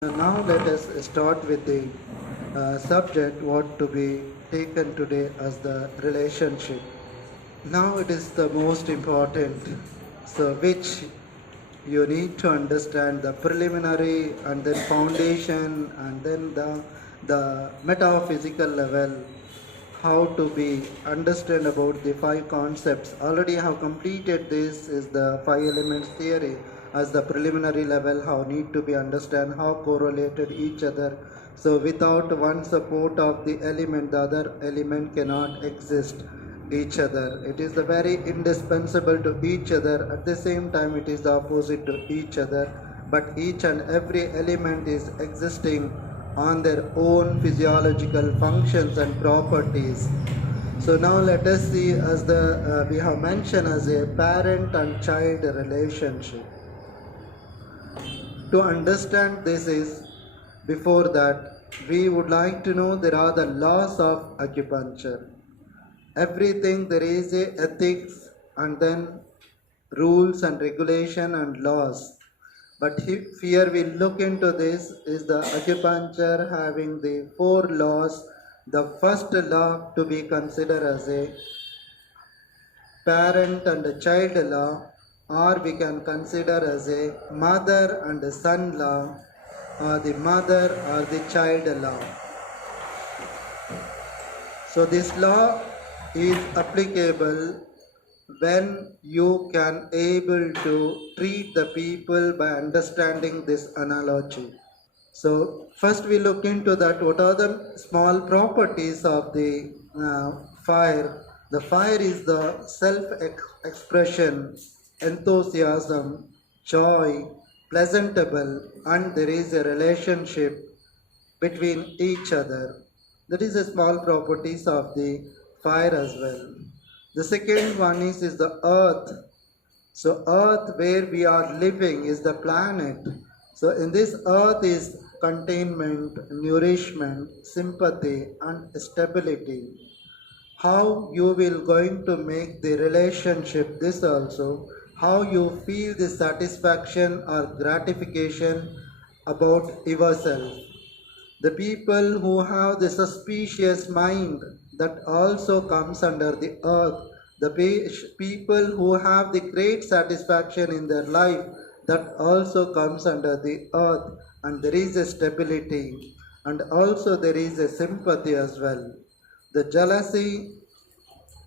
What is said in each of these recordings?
Now let us start with the subject what to be taken today as the relationship. Now it is the most important, so which you need to understand the preliminary and then foundation and then the metaphysical level, how to be understand about the five concepts. Already have completed this is the five elements theory as the preliminary level, how need to be understand how correlated each other. So without one support of the element, the other element cannot exist each other. It is the very indispensable to each other. At the same time, it is the opposite to each other. But each and every element is existing on their own physiological functions and properties. So now let us see as we have mentioned as a parent and child relationship. To understand this is, before that, we would like to know there are the laws of acupuncture. Everything there is a ethics and then rules and regulation and laws. But here we look into this is the acupuncture having the four laws. The first law to be considered as a parent and a child law, or we can consider as a mother and a son law, or the mother or the child law. So this law is applicable when you can able to treat the people by understanding this analogy. So first we look into that what are the small properties of the fire. The fire is the self-expression, enthusiasm, joy, pleasantable, and there is a relationship between each other. That is the small properties of the fire as well. The second one is the earth. So earth where we are living is the planet. So in this earth is containment, nourishment, sympathy and stability. How you will going to make the relationship this also, how you feel the satisfaction or gratification about yourself. The people who have the suspicious mind, that also comes under the earth. The people who have the great satisfaction in their life, that also comes under the earth. And there is a stability and also there is a sympathy as well. The jealousy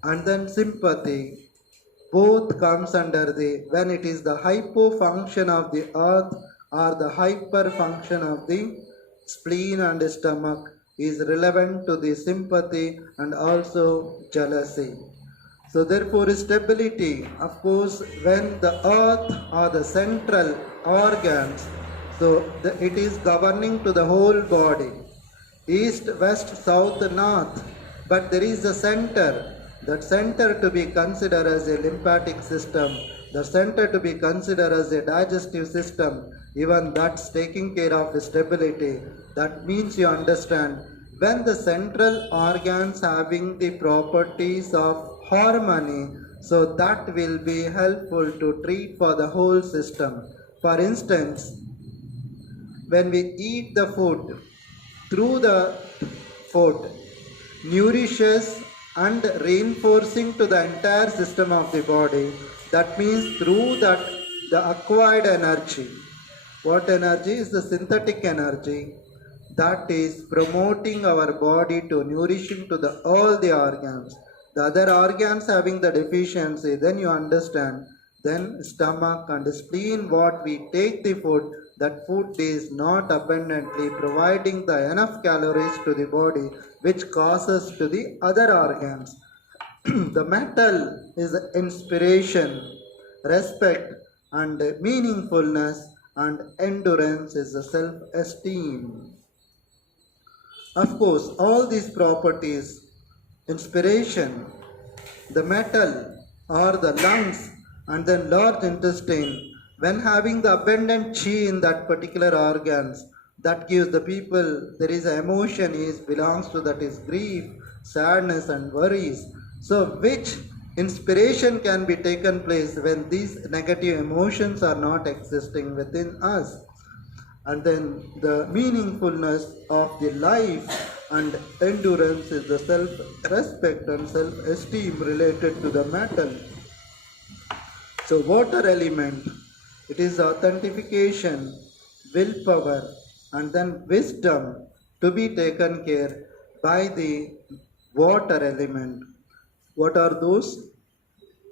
and then sympathy both comes under the, when it is the hypo function of the earth or the hyper function of the spleen and stomach is relevant to the sympathy and also jealousy. So therefore stability, of course, when the earth or the central organs, so it is governing to the whole body, east, west, south, north, but there is a center. That center to be considered as a lymphatic system, the center to be considered as a digestive system, even that's taking care of the stability. That means you understand when the central organs having the properties of harmony, so that will be helpful to treat for the whole system. For instance, when we eat the food, through the food nourishes and reinforcing to the entire system of the body. That means through that the acquired energy. What energy is the synthetic energy that is promoting our body to nourishing to the all the organs. The other organs having the deficiency, then you understand. Then stomach and spleen, what we take the food, that food is not abundantly providing the enough calories to the body, which causes to the other organs. The metal is inspiration, respect and meaningfulness, and endurance is the self-esteem. Of course, all these properties, inspiration, the metal or the lungs and then large intestine, when having the abundant chi in that particular organs, that gives the people, there is an emotion is belongs to that is grief, sadness and worries. So which inspiration can be taken place when these negative emotions are not existing within us. And then the meaningfulness of the life and endurance is the self-respect and self-esteem related to the metal. So water element, it is authentication, willpower, and then wisdom to be taken care by the water element. What are those?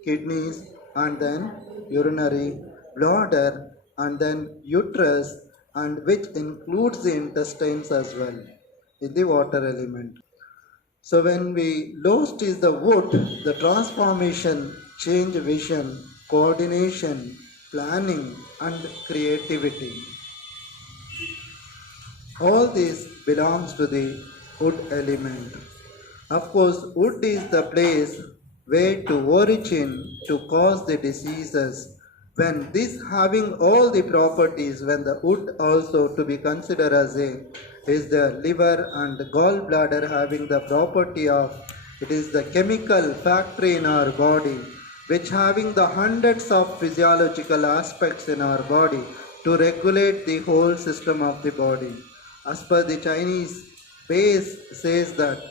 Kidneys, and then urinary, bladder, and then uterus, and which includes the intestines as well in the water element. So when we lost is the wood, the transformation, change vision, coordination, planning, and creativity. All this belongs to the wood element. Of course, wood is the place where to origin to cause the diseases. When this having all the properties, when the wood also to be considered as a is the liver and the gallbladder having the property of it is the chemical factory in our body which having the hundreds of physiological aspects in our body to regulate the whole system of the body. As per the Chinese base says that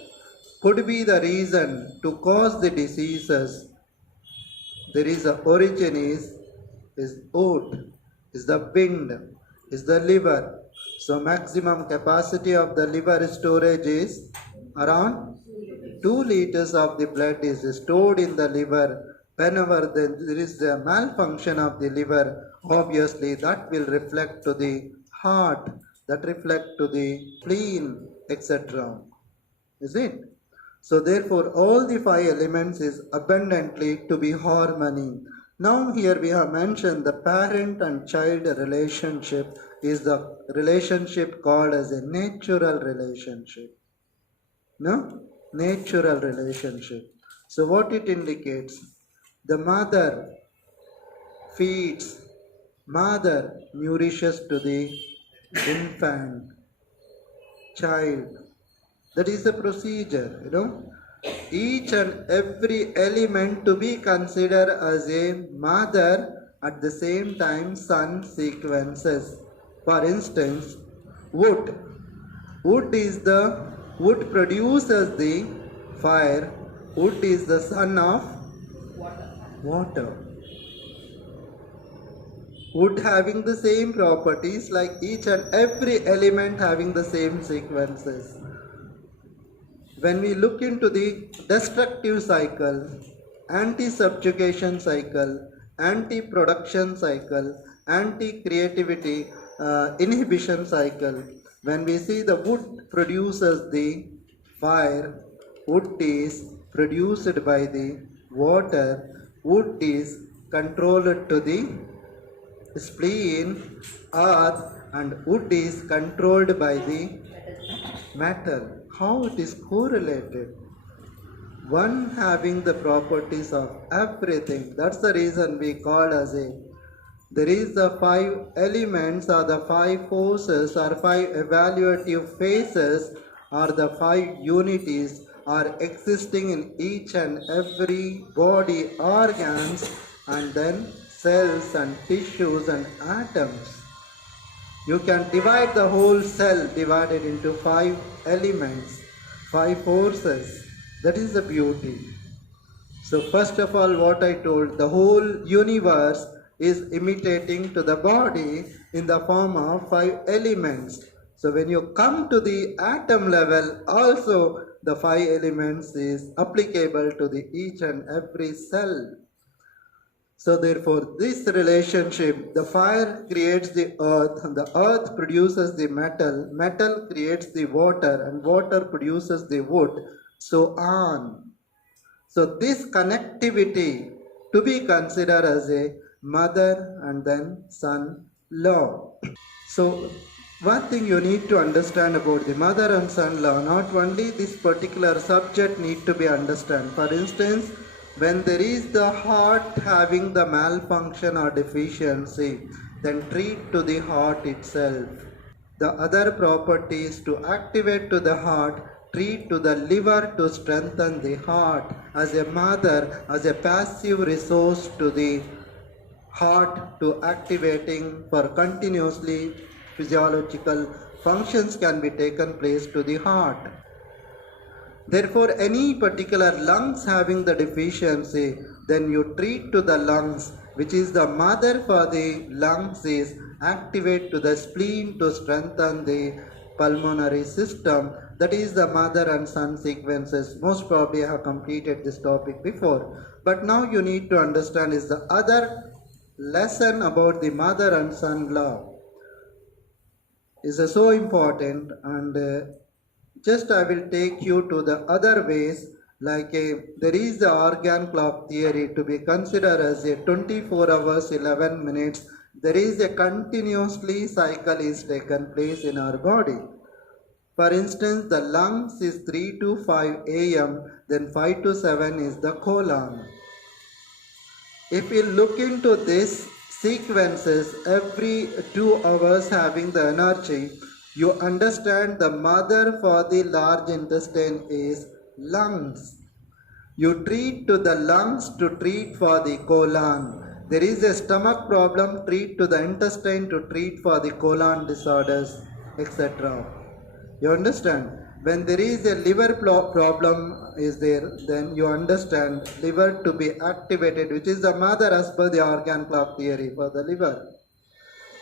could be the reason to cause the diseases. There is a origin is wood, is the wind, is the liver. So maximum capacity of the liver storage is around 2 liters of the blood is stored in the liver. Whenever there is a malfunction of the liver, obviously that will reflect to the heart, that reflect to the spleen, etc. Is it? So therefore all the 5 elements is abundantly to be harmony. Now here we have mentioned the parent and child relationship is the relationship called as a natural relationship. No? Natural relationship. So what it indicates? The mother feeds, mother nourishes to the infant, child. That is the procedure, Each and every element to be considered as a mother at the same time son sequences. For instance, wood. Wood produces the fire. Wood is the son of water. Wood having the same properties like each and every element having the same sequences. When we look into the destructive cycle, anti-subjugation cycle, anti-production cycle, anti-creativity inhibition cycle, when we see the wood produces the fire, wood is produced by the water, wood is controlled to the spleen, earth, and wood is controlled by the metal. How it is correlated? One having the properties of everything. That's the reason we call as a there is the 5 elements or the 5 forces or 5 evaluative phases or the 5 unities are existing in each and every body organs and then cells and tissues and atoms. You can divide the whole cell divided into 5 elements, 5 forces. That is the beauty. So first of all, what I told, the whole universe is imitating to the body in the form of 5 elements. So when you come to the atom level, also the 5 elements is applicable to the each and every cell. So therefore, this relationship, the fire creates the earth produces the metal, metal creates the water, and water produces the wood, so on. So this connectivity to be considered as a mother and then son law. So one thing you need to understand about the mother and son law, not only this particular subject need to be understood. For instance, when there is the heart having the malfunction or deficiency, then treat to the heart itself. The other properties to activate to the heart, treat to the liver to strengthen the heart as a mother, as a passive resource to the heart to activating for continuously physiological functions can be taken place to the heart. Therefore, any particular lungs having the deficiency, then you treat to the lungs, which is the mother for the lungs, is activate to the spleen to strengthen the pulmonary system. That is the mother and son sequences. Most probably I have completed this topic before. But now you need to understand is the other lesson about the mother and son law is so important, and just I will take you to the other ways, like there is the organ clock theory to be considered as a 24 hours 11 minutes. There is a continuously cycle is taken place in our body. For instance, the lungs is 3 to 5 am, then 5 to 7 is the colon. If you look into this sequences every 2 hours having the energy, you understand the mother for the large intestine is lungs. You treat to the lungs to treat for the colon. There is a stomach problem, treat to the intestine to treat for the colon disorders, etc. You understand? When there is a liver problem is there, then you understand liver to be activated, which is the mother as per the organ clock theory for the liver.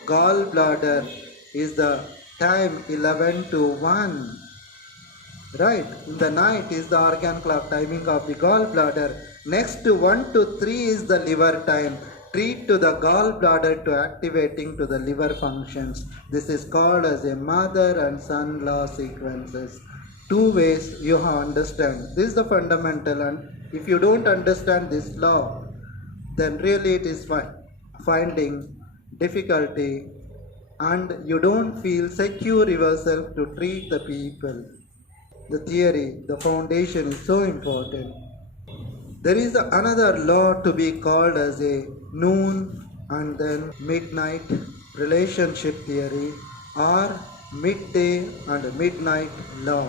Gallbladder is the time 11 to 1. Right, in the night is the organ clock timing of the gallbladder. Next to 1 to 3 is the liver time. Treat to the gallbladder to activating to the liver functions. This is called as a mother and son law sequences. Two ways you have understand. This is the fundamental, and if you don't understand this law, then really it is finding difficulty, and you don't feel secure yourself to treat the people. The theory, the foundation is so important. There is another law to be called as a noon and then midnight relationship theory, or midday and midnight law.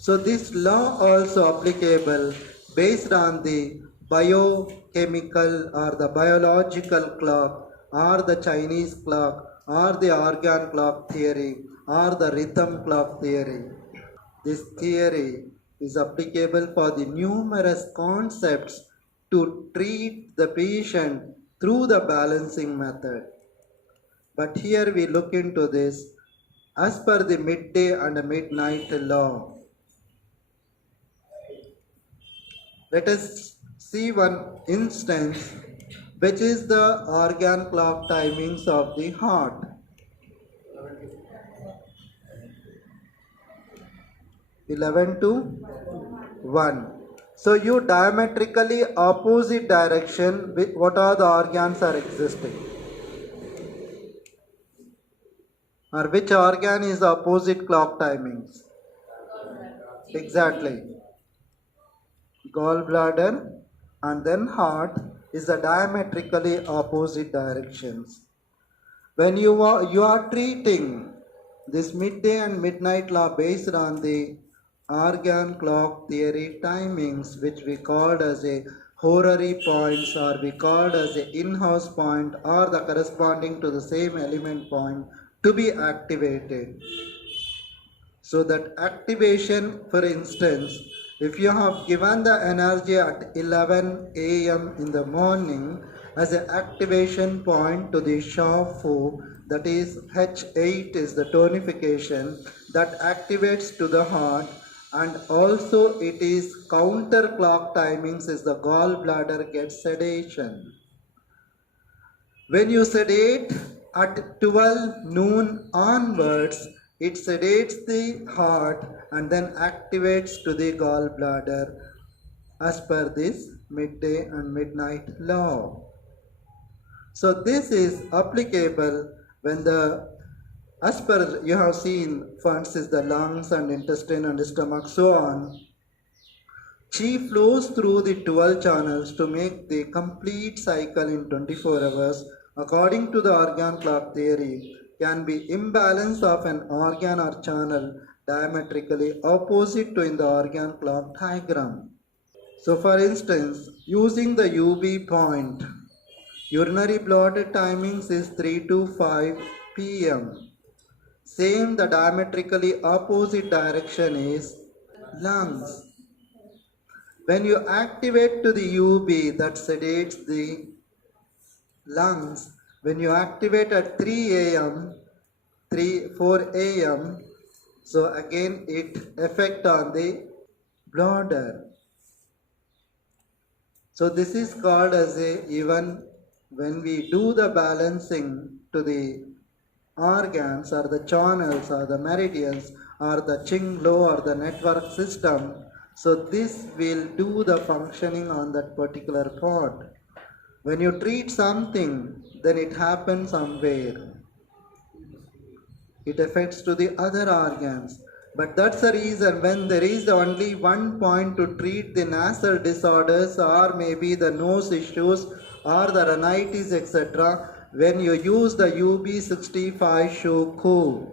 So this law also applicable based on the biochemical or the biological clock, or the Chinese clock, or the organ clock theory, or the rhythm clock theory. This theory is applicable for the numerous concepts to treat the patient through the balancing method. But here we look into this as per the midday and midnight law. Let us see one instance, which is the organ clock timings of the heart. 11 to 1. So you diametrically opposite direction, what are the organs are existing? Or which organ is opposite clock timings? Exactly. Gallbladder and then heart is the diametrically opposite directions. When you are treating this midday and midnight law based on the organ clock theory timings, which we called as a horary points, or we called as a in-house point, or the corresponding to the same element point to be activated. So that activation, for instance, if you have given the energy at 11 am in the morning as an activation point to the SHA-4, that is H8 is the tonification that activates to the heart, and also it is counterclock timings is the gallbladder gets sedation. When you sedate at 12 noon onwards, it sedates the heart and then activates to the gallbladder as per this midday and midnight law. So this is applicable when as per you have seen, first is the lungs and intestine and stomach, so on. Chi flows through the 12 channels to make the complete cycle in 24 hours. According to the organ clock theory, can be imbalance of an organ or channel diametrically opposite to in the organ clock diagram. So for instance, using the UV point, urinary blood timings is 3 to 5 PM. Same, the diametrically opposite direction is lungs. When you activate to the UB, that sedates the lungs. When you activate at 3 a.m., 4 a.m., so again it affect on the bladder. So this is called as a, even when we do the balancing to the organs or the channels or the meridians or the Ching-Lo or the network system, so this will do the functioning on that particular part. When you treat something, then it happens somewhere. It affects to the other organs. But that's the reason when there is only one point to treat the nasal disorders or maybe the nose issues or the rhinitis etc. When you use the UB65 Shoku,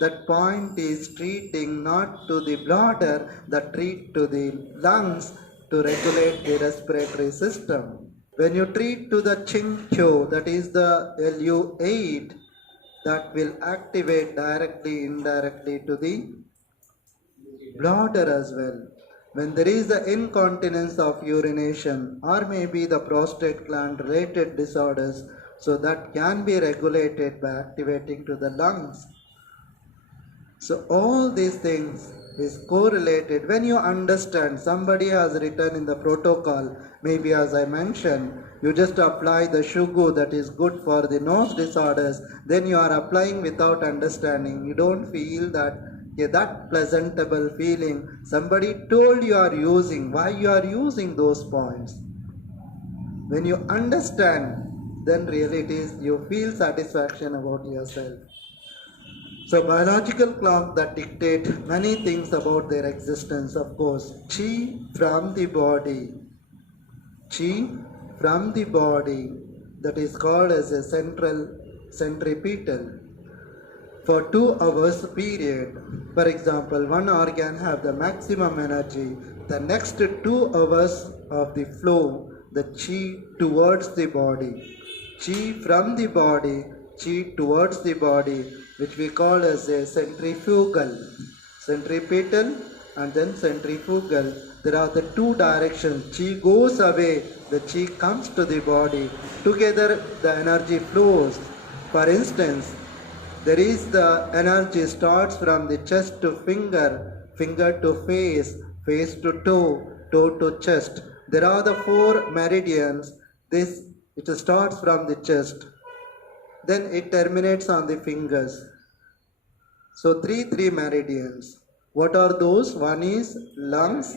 that point is treating not to the bladder, that treat to the lungs to regulate the respiratory system. When you treat to the Ching-Kyo, that is the LU8, that will activate directly, indirectly to the bladder as well. When there is the incontinence of urination or maybe the prostate gland related disorders, so that can be regulated by activating to the lungs. So all these things is correlated. When you understand, somebody has written in the protocol, maybe as I mentioned, you just apply the shugu that is good for the nose disorders, then you are applying without understanding. You don't feel that, yeah, that pleasantable feeling. Somebody told you are using, why you are using those points. When you understand, then really it is, you feel satisfaction about yourself. So biological clock that dictate many things about their existence, of course. Chi from the body. Chi from the body, that is called as a centripetal. For 2 hours period, for example, one organ have the maximum energy. The next 2 hours of the flow, the chi towards the body. Chi from the body, chi towards the body, which we call as a centrifugal. Centripetal and then centrifugal. There are the 2 directions. Chi goes away, the chi comes to the body. Together the energy flows. For instance, there is the energy starts from the chest to finger, finger to face, face to toe, toe to chest. There are the 4 meridians. This, it starts from the chest. Then it terminates on the fingers. So three meridians. What are those? One is lungs,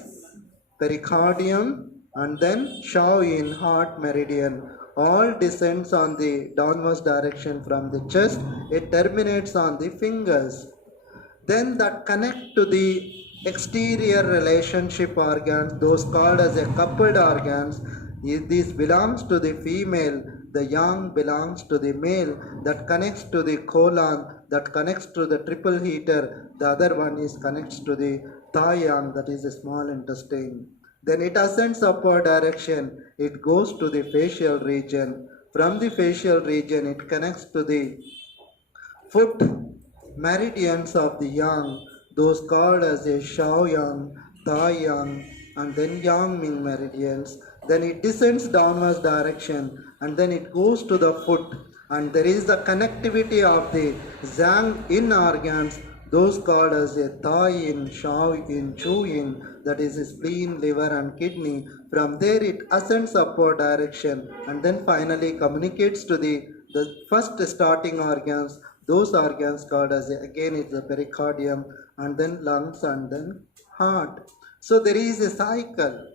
pericardium, and then Shao in heart meridian. All descends on the downwards direction from the chest. It terminates on the fingers. Then that connect to the exterior relationship organs, those called as a coupled organs. This belongs to the female, the yang belongs to the male, that connects to the colon, that connects to the triple heater, the other one is connects to the yang, that is a small intestine. Then it ascends upward direction, it goes to the facial region. From the facial region, it connects to the foot meridians of the yang, those called as a Shao Yang, Tai Yang, and then Yang Ming meridians. Then it descends downwards direction and then it goes to the foot, and there is the connectivity of the Zhang in organs, those called as a Tai Yin, Shao Yin, Chu Yin, that is spleen, liver and kidney. From there it ascends upward direction and then finally communicates to the first starting organs, those organs called as again it's the pericardium and then lungs and then heart. So there is a cycle.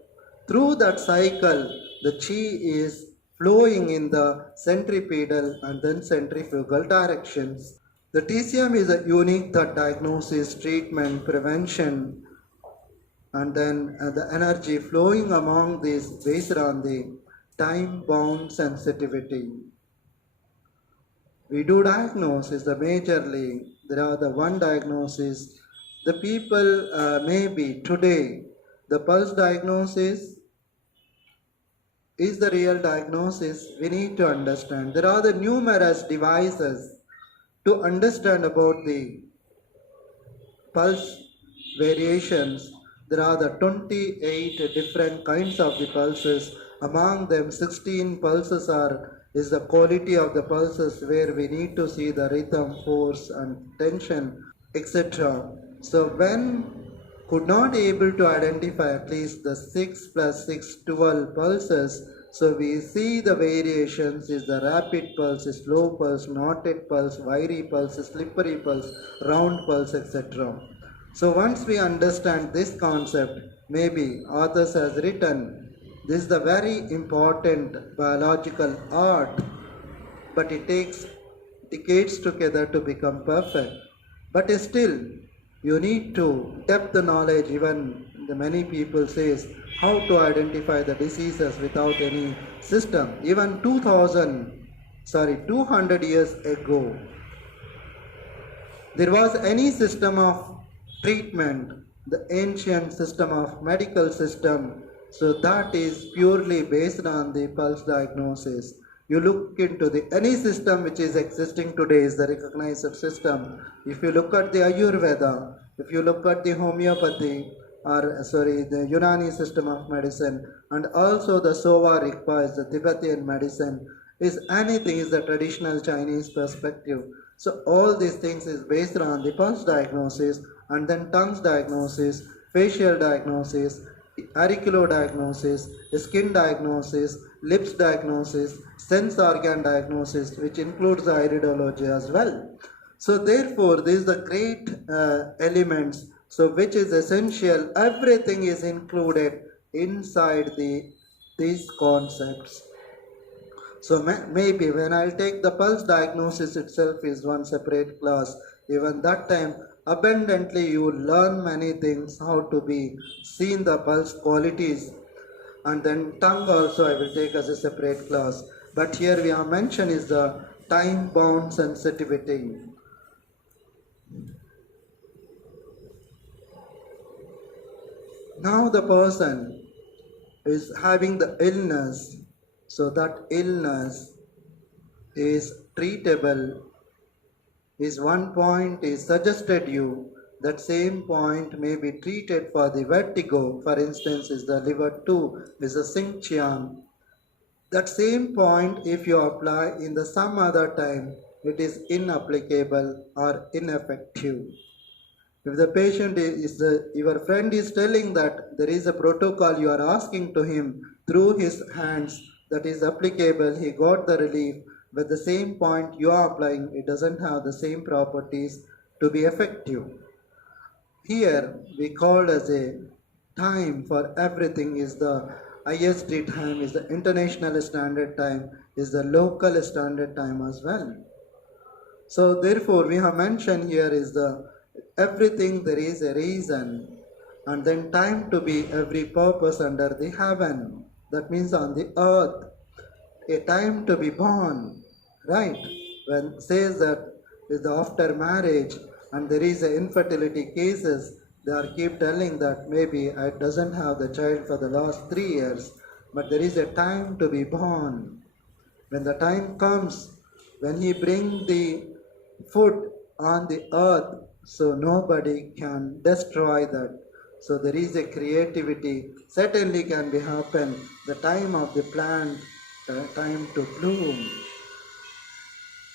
Through that cycle, the chi is flowing in the centripetal and then centrifugal directions. The TCM is a unique that diagnosis, treatment, prevention, and then the energy flowing among these based on the time-bound sensitivity. We do diagnosis, the majorly, there are the one diagnosis. The people maybe today, the pulse diagnosis is the real diagnosis. We need to understand. There are the numerous devices To understand about the pulse variations, there are the 28 different kinds of the pulses. Among them, 16 pulses is the quality of the pulses where we need to see the rhythm, force, and tension, etc. So when could not able to identify at least the 6 plus 6, 12 pulses, so we see the variations is the rapid pulse, slow pulse, knotted pulse, wiry pulse, slippery pulse, round pulse, etc. So once we understand this concept, maybe authors has written, this is the very important biological art, but it takes decades together to become perfect. But still, you need to depth the knowledge. Even the many people says how to identify the diseases without any system. Even 200 years ago, there was any system of treatment, the ancient system of medical system, so that is purely based on the pulse diagnosis. You look into the any system which is existing today is the recognized system. If you look at the Ayurveda, if you look at the homeopathy, the Unani system of medicine, and also the Sova Rigpa is the Tibetan medicine, is anything is the traditional Chinese perspective. So all these things is based on the pulse diagnosis and then tongue diagnosis, facial diagnosis, auricular diagnosis, skin diagnosis, lips diagnosis, sense organ diagnosis, which includes the iridology as well. So therefore, this is the great elements. So which is essential. Everything is included inside these concepts. So maybe when I'll take the pulse diagnosis itself is one separate class. Even that time, abundantly you learn many things, how to be seen the pulse qualities. And then tongue also I will take as a separate class. But here we have mentioned is the time bound sensitivity. Now the person is having the illness, so that illness is treatable, is one point is suggested you, that same point may be treated for the vertigo, for instance is the liver 2 is a Xingqiang. That same point if you apply in the some other time, it is inapplicable or ineffective. If the patient your friend is telling that there is a protocol you are asking to him through his hands that is applicable, he got the relief, but the same point you are applying, it doesn't have the same properties to be effective. Here we called as a time for everything is the IST time, is the international standard time, is the local standard time as well. So therefore we have mentioned here is the everything there is a reason, and then time to be every purpose under the heaven, that means on the earth, a time to be born, right? When says that is after marriage and there is a infertility cases, they are keep telling that maybe I doesn't have the child for the last 3 years, but there is a time to be born. When the time comes, when he bring the food on the earth, so nobody can destroy that. So there is a creativity certainly can be happen. The time of the plant, time to bloom,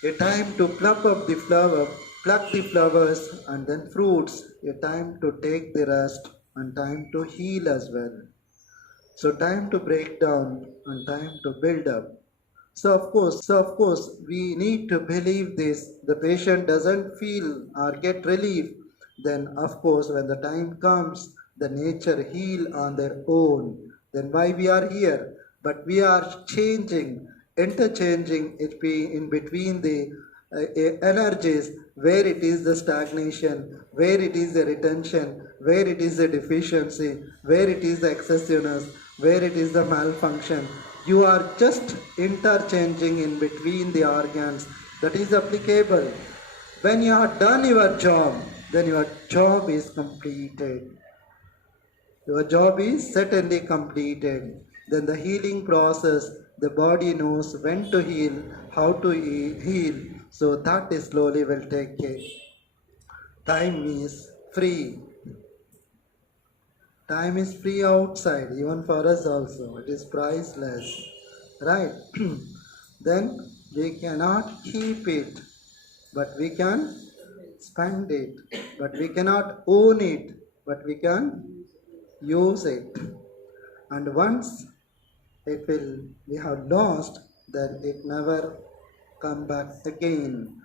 a time to pluck up the flower, pluck the flowers and then fruits, a time to take the rest and time to heal as well. So time to break down and time to build up. So of course, we need to believe this. The patient doesn't feel or get relief. Then of course, when the time comes, the nature heal on their own. Then why we are here? But we are changing, interchanging it be in between the energies, where it is the stagnation, where it is the retention, where it is the deficiency, where it is the excessiveness, where it is the malfunction. You are just interchanging in between the organs. That is applicable. When you have done your job, then your job is completed. Your job is certainly completed. Then the healing process The body knows when to heal, how to heal, so that is slowly will take care. Time is free. Time is free outside, even for us also. It is priceless. Right? Then we cannot keep it, but we can spend it. But we cannot own it, but we can use it. And once it will we have lost, then it never come back again.